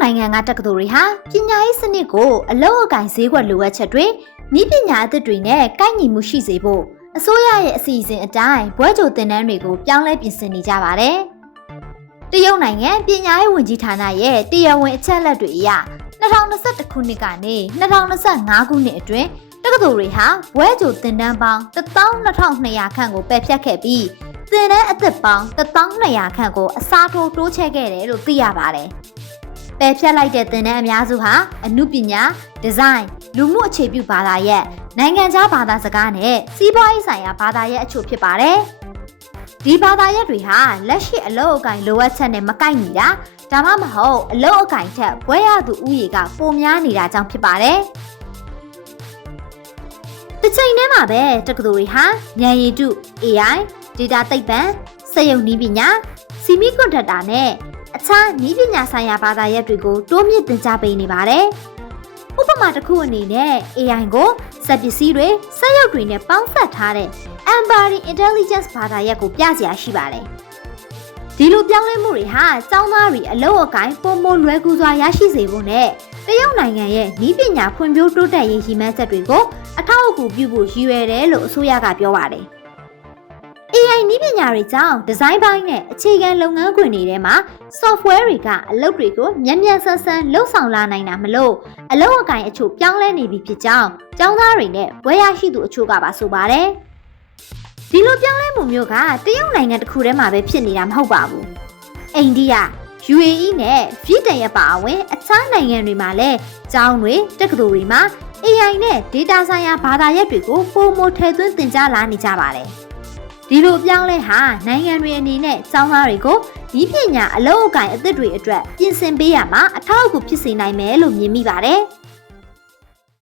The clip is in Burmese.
နိုင်ငံကတက္ကသိုလ်တွေဟာပညာရေးစနစ်ကိုအလောက်အကင်ဈေးကွက်လိုအပ်ချက်တွေနည်းပညာအသစ်တွေနဲ့ကိုက်ညီမှုရှိစေဖို့အစိုးရရဲ့အစီအစဉ်အတိုင်းဘွဲ့ကြိုသင်တန်းတွေကိုပြောင်းလဲပြင်ဆင်နေကြပါတယ်။တရုတ်နိုင်ငံပညာရေးဝန်ကြီးဌာနရဲ့တရားဝင်အချက်အလက်တွေအရ2021ခုနှစ်ကနေ2025ခုနှစ်အတွင်းတက္ကသိုလ်တွေဟာဘွဲ့ကြိုသင်တန်းပေါင်း12200ခန့်ကိုပယ်ဖျက်ခဲ့ပြီးသင်တန်းအသစ်ပေါင်း12000ခန့်ကိုအစားထိုးတိုးချဲ့ခဲ့တယ်လို့သိရပါတယ်။ပယ်ဖျက်လိုက်တဲ့သင်တန်းအများစုဟာအနုပညာ၊ဒီဇိုင်း၊လူမှုအခြေပြုဘာသာရပ်နိုင်ငံခြားဘာသာစကားနဲ့စီးပွားရေးဆိုင်ရာဘာသာရပ်အချို့ဖြစ်ပါတယ်။ဒီဘာသာရပ်တွေဟာလက်ရှိအလုပ်အကင်လိုအပ်ချက်နဲ့မကိုက်ညီတာဒါမှမဟုတ်အလုပ်အကင်ထက်ဘွဲ့ရသူဥယေကပိုများနေတာကြောင့်ဖြစ်ပါတယ်။တစ်ချိန်တည်းမှာပဲတက္ကသိုလ်တွေဟာဉာဏ်ရည်တု AI data သိပ္ပံစက်ရုံနည်းပညာစီမီကွန်ထက်တာနဲ့အခြားနည်းပညာဆိုင်ရာဘာသာရပ်တွေကိုတိုးမြင့်သင်ကြားပေးနေပါတယ်။ဥပမာတစ်ခုအနေနဲ့ AI ကိုစက်ပစ္စည်းတွေစက်ရုပ်တွေနဲ့ပေါင်းစပ်ထားတဲ့ Embodied Intelligence ဘာသာရပ်ကိုပြစရာရှိပါတယ်။ဒီလိုပြောင်းလဲမှုတွေဟာကျောင်းသားတွေအလုပ်အကိုင်ပုံမလွယ်ကူစွာရရှိစေဖို့နဲ့တရုတ်နိုင်ငံရဲ့နည်းပညာဖွံ့ဖြိုးတိုးတက်ရေးရည်မှန်းချက်တွေကိုအထောက်အကူပြုဖို့ရည်ရွယ်တယ်လို့အစိုးရကပြောပါတယ်။ AI နည်းပညာတွေကြောင့်ဒီဇိုင်းပိုင်းနဲ့အခြေခံလုပ်ငန်းခွင်တွေထဲမှာ software တွေကအလုပ်တွေကိုမြန်မြန်ဆန်ဆန်လုပ်ဆောင်လာနိုင်တာမလို့အလုပ်အကိုင်အချို့ပြောင်းလဲနေပြီဖြစ်ကြောင်းကျောင်းသားတွေနဲ့ဘွဲ့ရရှိသူအချို့ကပါဆိုပါတယ်။ဒီလိုပြောင်းလဲမှုမျိုးကတရုတ်နိုင်ငံတစ်ခုထဲမှာပဲဖြစ်နေတာမဟုတ်ပါဘူး။အိန္ဒိယ UAE နဲ့ဗြိတိန်အပါအဝင်အခြားနိုင်ငံတွေမှာလည်းကျောင်းတွေတက္ကသိုလ်တွေမှာ AI နဲ့ data ဆိုင်ရာဘာသာရပ်တွေကိုပုံမထည့်သွင်းသင်ကြားလာနေကြပါတယ်။ဒီလိုပြောင်းလဲဟာနိုင်ငံတွေအနေနဲ့ကျောင်းသားတွေကိုဒီပညာအလုပ်အကင်အသစ်တွေအတွက်ပြင်ဆင်ပေးရမှာအထောက်အကူဖြစ်စေနိုင်မယ်လို့မြင်မိပါတယ်။